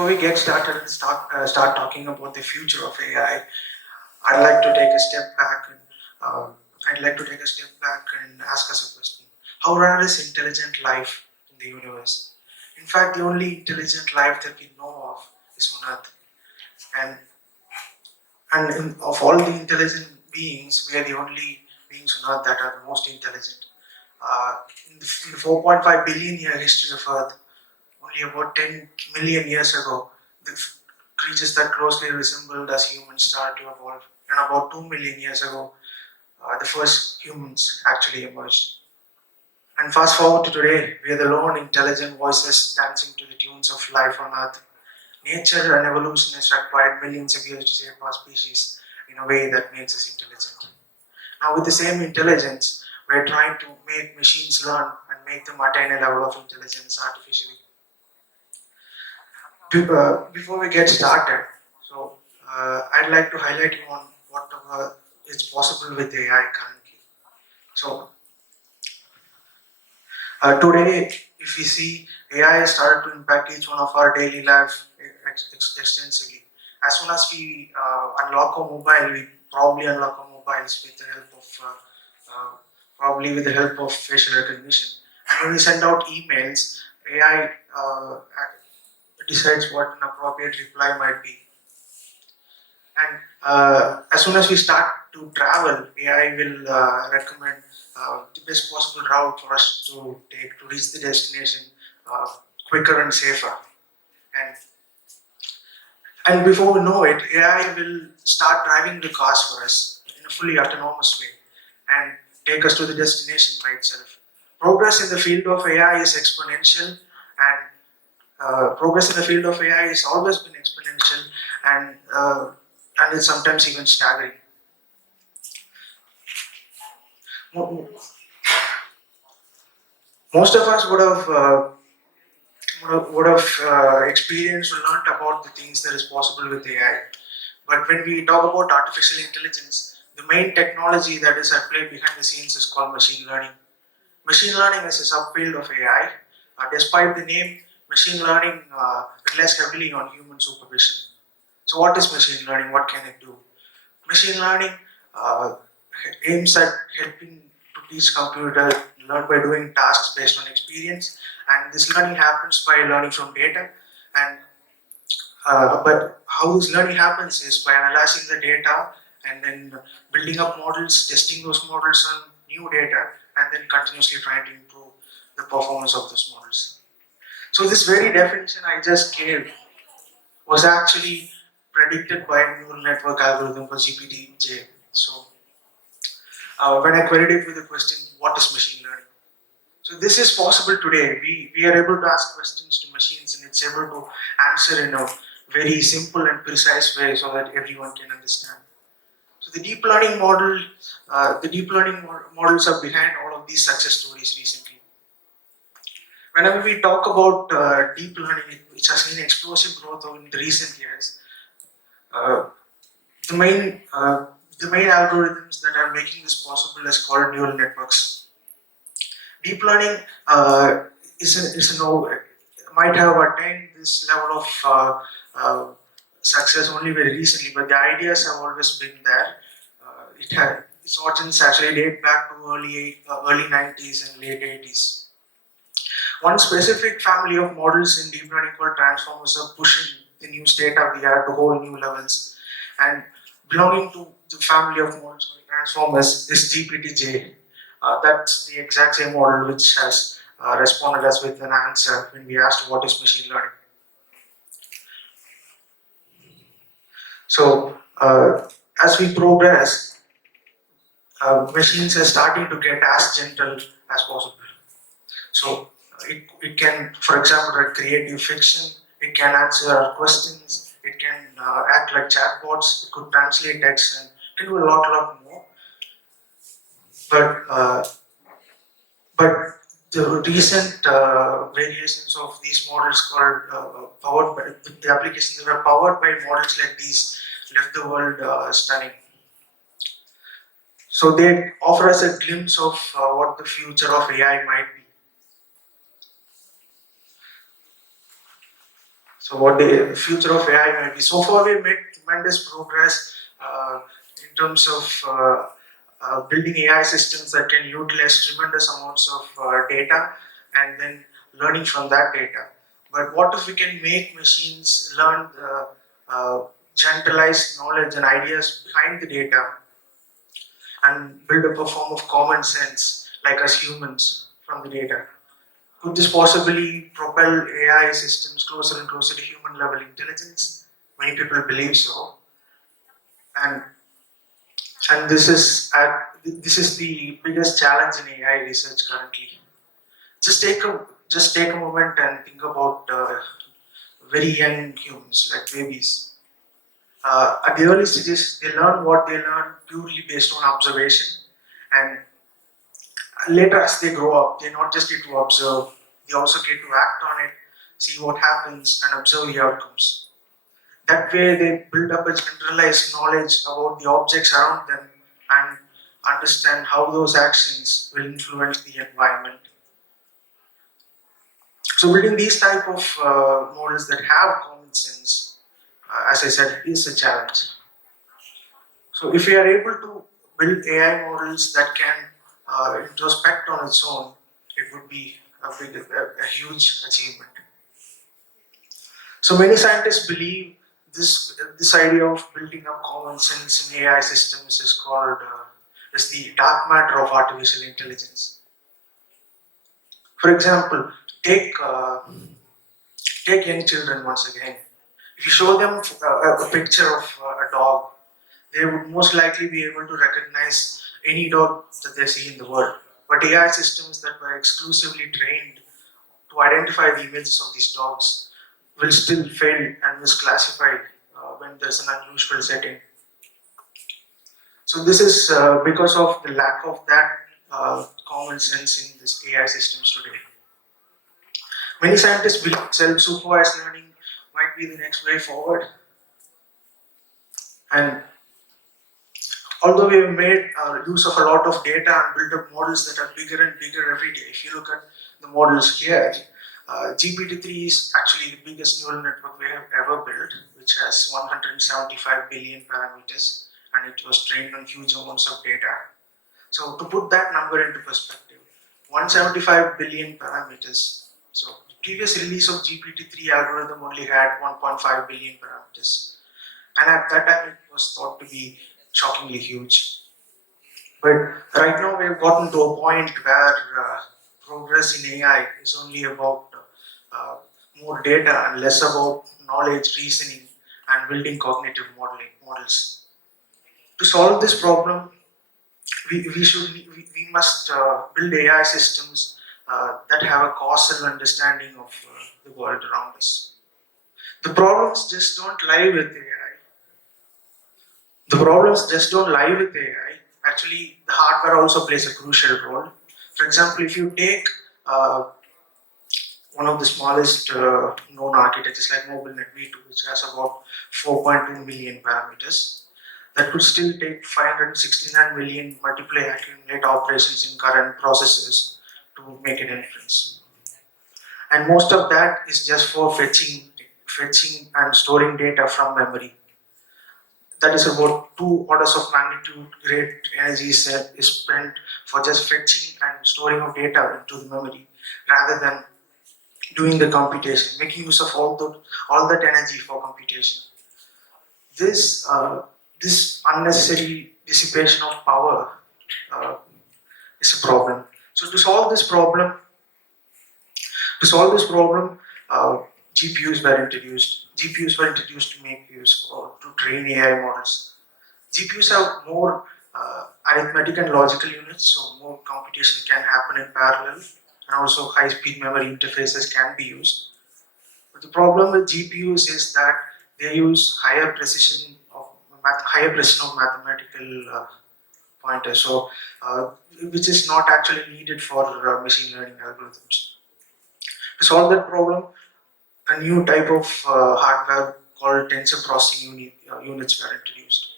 Before we get started and start talking about the future of AI, I'd like to take a step back and ask us a question. How rare is intelligent life in the universe? In fact, the only intelligent life that we know of is on Earth. Of all the intelligent beings, we are the only beings on Earth that are the most intelligent. In the 4.5 billion year history of Earth, only about 10 million years ago, the creatures that closely resembled us humans started to evolve. And about 2 million years ago, the first humans actually emerged. And fast forward to today, we are the lone intelligent voices dancing to the tunes of life on Earth. Nature and evolution has required millions of years to shape our species in a way that makes us intelligent. Now, with the same intelligence, we're trying to make machines learn and make them attain a level of intelligence artificially. Before we get started, I'd like to highlight you on what is possible with AI currently. So today, if we see, AI has started to impact each one of our daily life extensively. As soon as we unlock a mobile, we probably unlock our mobiles with the help of facial recognition. And when we send out emails, AI decides what an appropriate reply might be. And as soon as we start to travel, AI will recommend the best possible route for us to take to reach the destination quicker and safer. And before we know it, AI will start driving the cars for us in a fully autonomous way and take us to the destination by itself. Progress in the field of AI is exponential, and progress in the field of AI has always been exponential, and it's sometimes even staggering. Most of us would have experienced or learned about the things that is possible with AI. But when we talk about artificial intelligence, the main technology that is at play behind the scenes is called machine learning. Machine learning is a subfield of AI. Despite the name, machine learning relies heavily on human supervision. So what is machine learning? What can it do? Machine learning aims at helping to teach computer learn by doing tasks based on experience, and this learning happens by learning from data. And but how this learning happens is by analyzing the data and then building up models, testing those models on new data, and then continuously trying to improve the performance of those models. So this very definition I just gave was actually predicted by a neural network algorithm called GPT-J. So when I queried it with the question, what is machine learning? So this is possible today. We are able to ask questions to machines, and it's able to answer in a very simple and precise way so that everyone can understand. So the deep learning models are behind all of these success stories recently. Whenever we talk about deep learning, which has seen explosive growth in the recent years, the main algorithms that are making this possible is called neural networks. Deep learning might have attained this level of success only very recently, but the ideas have always been there. Its origins actually date back to early 90s and late 80s. One specific family of models in deep learning called transformers are pushing the new state of the art to whole new levels. And belonging to the family of models called transformers is GPT-J. That's the exact same model which has responded us with an answer when we asked what is machine learning. So as we progress, machines are starting to get as gentle as possible. So it can, for example, write creative fiction, it can answer our questions, it can act like chatbots, it could translate text, and it can do a lot more. But the recent variations of these models called the applications that were powered by models like these left the world stunning. So they offer us a glimpse of what the future of AI might be. So what the future of AI might be. So far we made tremendous progress in terms of building AI systems that can utilize tremendous amounts of data and then learning from that data. But what if we can make machines learn generalized knowledge and ideas behind the data and build up a form of common sense like us humans from the data? Could this possibly propel AI systems closer and closer to human level intelligence? Many people believe so. And this is the biggest challenge in AI research currently. Just take a moment and think about very young humans like babies. At the early stages, they learn what they learn purely based on observation, and later as they grow up, they not just get to observe, they also get to act on it, see what happens, and observe the outcomes. That way, they build up a generalized knowledge about the objects around them and understand how those actions will influence the environment. So, building these type of models that have common sense, as I said, is a challenge. So, if we are able to build AI models that can introspect on its own, it would be a huge achievement. So many scientists believe this idea of building up common sense in AI systems is called is the dark matter of artificial intelligence. For example, take take young children once again. If you show them a picture of a dog, they would most likely be able to recognize any dog that they see in the world. But AI systems that were exclusively trained to identify the images of these dogs will still fail and misclassify when there's an unusual setting. So this is because of the lack of that common sense in this AI systems today. Many scientists believe self-supervised learning might be the next way forward. And although we have made use of a lot of data and built up models that are bigger and bigger every day, if you look at the models here, GPT-3 is actually the biggest neural network we have ever built, which has 175 billion parameters, and it was trained on huge amounts of data. So to put that number into perspective, 175 billion parameters. So the previous release of GPT-3 algorithm only had 1.5 billion parameters, and at that time it was thought to be shockingly huge. But right now we've gotten to a point where progress in AI is only about more data and less about knowledge, reasoning, and building cognitive models. To solve this problem, we must build AI systems that have a causal understanding of the world around us. The problems just don't lie with AI. The problems just don't lie with AI. Actually, the hardware also plays a crucial role. For example, if you take one of the smallest known architectures like MobileNet V2, which has about 4.2 million parameters, that could still take 569 million multiply accumulate operations in current processors to make an inference. And most of that is just for fetching and storing data from memory. That is about 2 orders of magnitude great energy is spent for just fetching and storing of data into the memory rather than doing the computation, making use of all that energy for computation. This unnecessary dissipation of power is a problem. So to solve this problem, GPUs were introduced. GPUs were introduced to make use or to train AI models. GPUs have more arithmetic and logical units, so more computation can happen in parallel, and also high-speed memory interfaces can be used. But the problem with GPUs is that they use higher precision of mathematical pointers, so which is not actually needed for machine learning algorithms. To solve that problem, a new type of hardware called tensor processing units were introduced.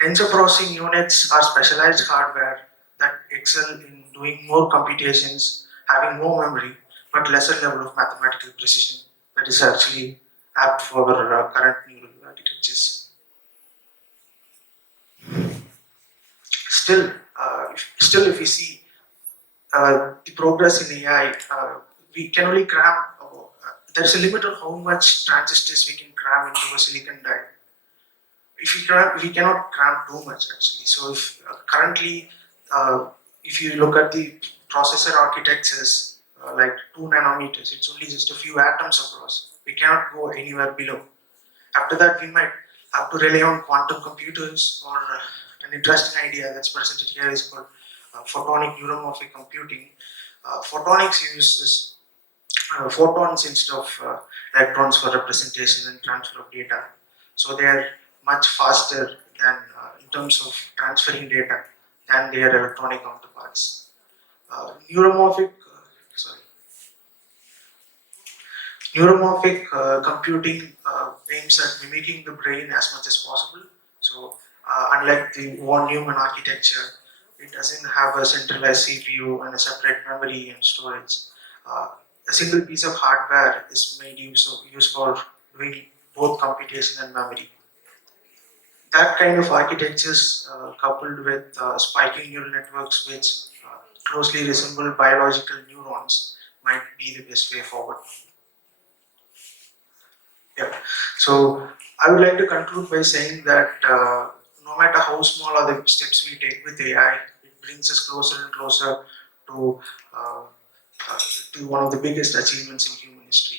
Tensor processing units are specialized hardware that excel in doing more computations, having more memory, but lesser level of mathematical precision. That is actually apt for current neural architectures. Still, if we see the progress in AI, we can only cram. There's a limit on how much transistors we can cram into a silicon die. If we cannot cram too much actually. So if currently, if you look at the processor architectures, like 2 nanometers, it's only just a few atoms across. We cannot go anywhere below. After that, we might have to rely on quantum computers, or an interesting idea that's presented here is called photonic neuromorphic computing. Photonics uses photons instead of electrons for representation and transfer of data. So they are much faster than, in terms of transferring data, than their electronic counterparts. Neuromorphic, sorry, neuromorphic computing aims at mimicking the brain as much as possible. So unlike the von Neumann architecture, it doesn't have a centralized CPU and a separate memory and storage. Uh, a single piece of hardware is made use for doing both computation and memory. That kind of architectures, coupled with spiking neural networks which closely resemble biological neurons, might be the best way forward. Yeah. So I would like to conclude by saying that no matter how small are the steps we take with AI, it brings us closer and closer to uh, to one of the biggest achievements in human history.